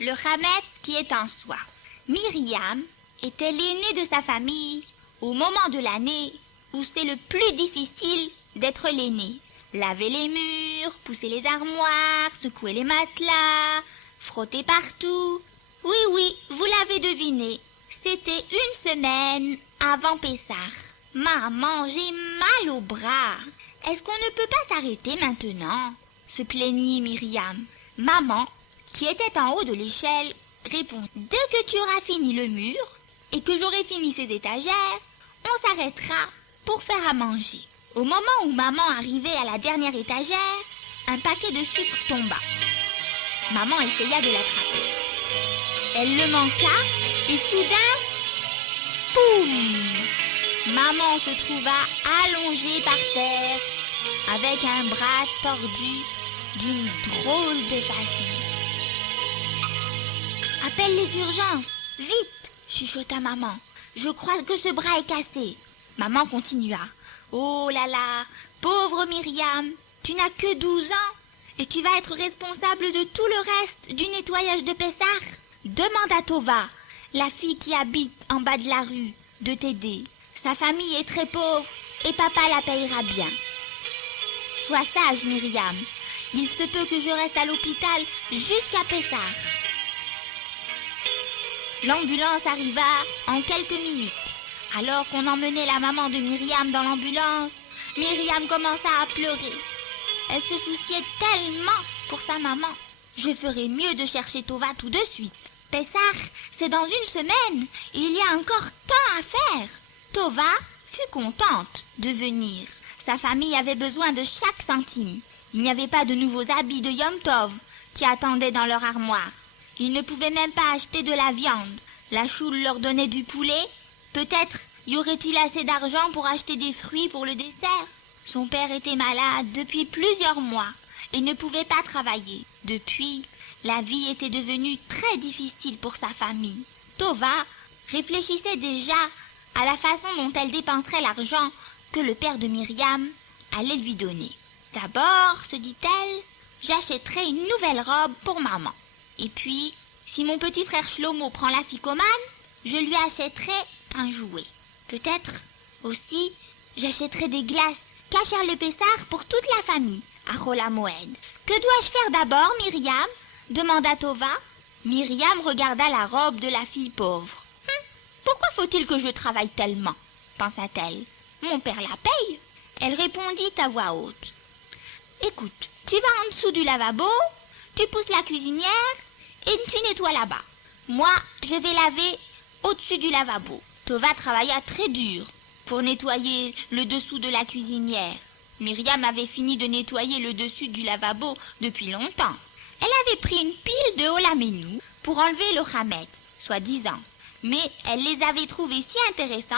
Le Hametz qui est en soi. Myriam était l'aînée de sa famille au moment de l'année où c'est le plus difficile d'être l'aîné. Laver les murs, pousser les armoires, secouer les matelas, frotter partout. Oui, oui, vous l'avez deviné. C'était une semaine avant Pessah. Maman, j'ai mal au bras. Est-ce qu'on ne peut pas s'arrêter maintenant? Se plaignit Myriam. Maman, qui était en haut de l'échelle, répond: dès que tu auras fini le mur et que j'aurai fini ces étagères, on s'arrêtera pour faire à manger. Au moment où maman arrivait à la dernière étagère, un paquet de sucre tomba. Maman essaya de l'attraper. Elle le manqua et soudain, poum! Maman se trouva allongée par terre avec un bras tordu d'une drôle de façon. « Appelle les urgences, vite !» chuchota maman. « Je crois que ce bras est cassé. » Maman continua. « Oh là là, pauvre Myriam, tu n'as que 12 ans et tu vas être responsable de tout le reste du nettoyage de Pessah. Demande à Tova, la fille qui habite en bas de la rue, de t'aider. Sa famille est très pauvre et papa la payera bien. Sois sage, Myriam. Il se peut que je reste à l'hôpital jusqu'à Pessah. » L'ambulance arriva en quelques minutes. Alors qu'on emmenait la maman de Myriam dans l'ambulance, Myriam commença à pleurer. Elle se souciait tellement pour sa maman. Je ferais mieux de chercher Tova tout de suite. Pessah, c'est dans une semaine et il y a encore tant à faire. Tova fut contente de venir. Sa famille avait besoin de chaque centime. Il n'y avait pas de nouveaux habits de Yom Tov qui attendaient dans leur armoire. Ils ne pouvaient même pas acheter de la viande. La choule leur donnait du poulet. Peut-être y aurait-il assez d'argent pour acheter des fruits pour le dessert. Son père était malade depuis plusieurs mois et ne pouvait pas travailler. Depuis, la vie était devenue très difficile pour sa famille. Tova réfléchissait déjà à la façon dont elle dépenserait l'argent que le père de Myriam allait lui donner. D'abord, se dit-elle, j'achèterai une nouvelle robe pour maman. Et puis, si mon petit frère Shlomo prend l'afikoman, je lui achèterai un jouet. Peut-être aussi, j'achèterai des glaces Kasher le Pessah pour toute la famille, à Chol HaMoed. Que dois-je faire d'abord, Myriam? Demanda Tova. Myriam regarda la robe de la fille pauvre. Pourquoi faut-il que je travaille tellement? Pensa-t-elle. Mon père la paye. Elle répondit à voix haute. Écoute, tu vas en dessous du lavabo, tu pousses la cuisinière et tu nettoies là-bas. Moi, je vais laver au-dessus du lavabo. Tova travailla très dur pour nettoyer le dessous de la cuisinière. Myriam avait fini de nettoyer le dessus du lavabo depuis longtemps. Elle avait pris une pile de holamenu pour enlever le hametz, soi-disant. Mais elle les avait trouvés si intéressants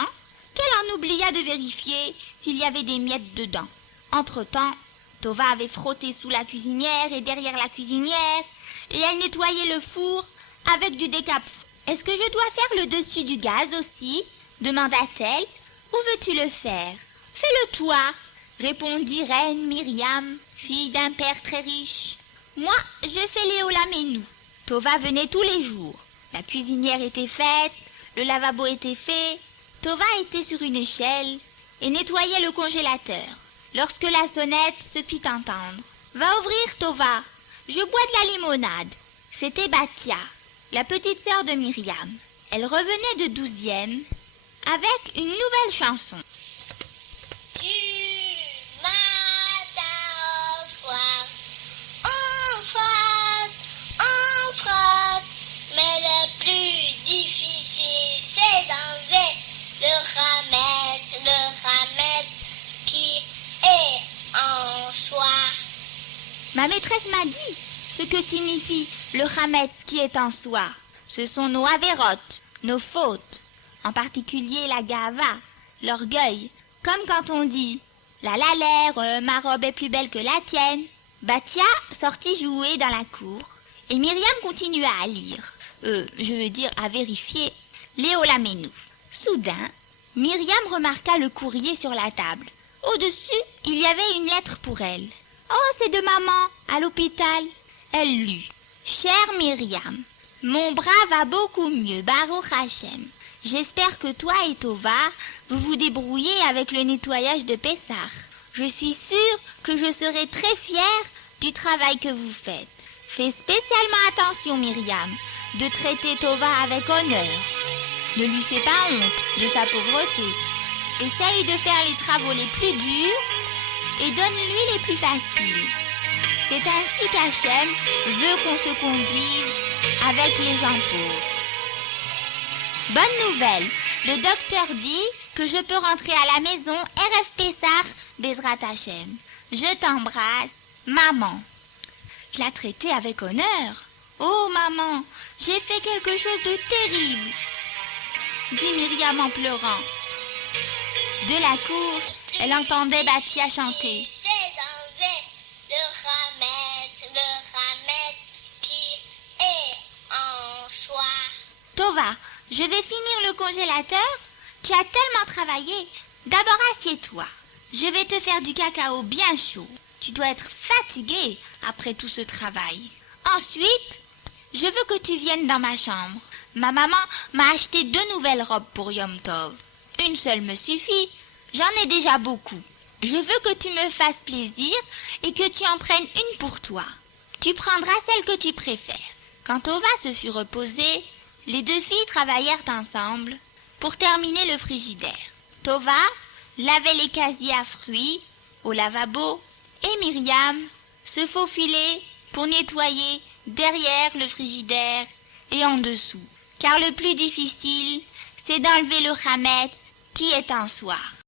qu'elle en oublia de vérifier s'il y avait des miettes dedans. Entre-temps, Tova avait frotté sous la cuisinière et derrière la cuisinière, et elle nettoyait le four avec du décapfou. « Est-ce que je dois faire le dessus du gaz aussi ?» demanda-t-elle. « Où veux-tu le faire ?»« Fais-le toi !» répondit reine Myriam, fille d'un père très riche. « Moi, je fais les holamenu. » Tova venait tous les jours. La cuisinière était faite, le lavabo était fait. Tova était sur une échelle et nettoyait le congélateur. Lorsque la sonnette se fit entendre. « Va ouvrir, Tova, je bois de la limonade. » C'était Batia, la petite sœur de Myriam. Elle revenait de 12e avec une nouvelle chanson. Du matin au soir, on frotte, mais le plus difficile c'est d'enlever le hametz qui est en soi. Ma maîtresse m'a dit ce que signifie le hametz qui est en soi. Ce sont nos avérotes, nos fautes, en particulier la gava, l'orgueil, comme quand on dit « La l'air, ma robe est plus belle que la tienne ». Batia sortit jouer dans la cour et Myriam continua à lire, à vérifier les holamenu. Soudain, Myriam remarqua le courrier sur la table. Au-dessus, il y avait une lettre pour elle. « Oh, c'est de maman, à l'hôpital !» Elle lut. « Chère Myriam, Mon bras va beaucoup mieux, Baruch Hashem. J'espère que toi et Tova, vous vous débrouillez avec le nettoyage de Pessah. Je suis sûre que je serai très fière du travail que vous faites. Fais spécialement attention, Myriam, de traiter Tova avec honneur. Ne lui fais pas honte de sa pauvreté. Essaye de faire les travaux les plus durs et donne-lui les plus faciles. C'est ainsi qu'Hachem veut qu'on se conduise avec les gens pauvres. Bonne nouvelle, le docteur dit que je peux rentrer à la maison RF Pessah Bezrat Hachem. Je t'embrasse, maman. Je la traitais avec honneur. Oh maman, j'ai fait quelque chose de terrible, dit Myriam en pleurant. De la cour, elle entendait Batia chanter. C'est enlevé le Hametz qui est en soi. Tova, je vais finir le congélateur. Tu as tellement travaillé. D'abord assieds-toi. Je vais te faire du cacao bien chaud. Tu dois être fatiguée après tout ce travail. Ensuite, je veux que tu viennes dans ma chambre. Ma maman m'a acheté 2 nouvelles robes pour Yom Tov. Une seule me suffit. J'en ai déjà beaucoup. Je veux que tu me fasses plaisir et que tu en prennes une pour toi. Tu prendras celle que tu préfères. Quand Tova se fut reposée, les 2 filles travaillèrent ensemble pour terminer le frigidaire. Tova lavait les casiers à fruits au lavabo et Myriam se faufilait pour nettoyer derrière le frigidaire et en dessous. Car le plus difficile, c'est d'enlever le Hametz qui est en soi.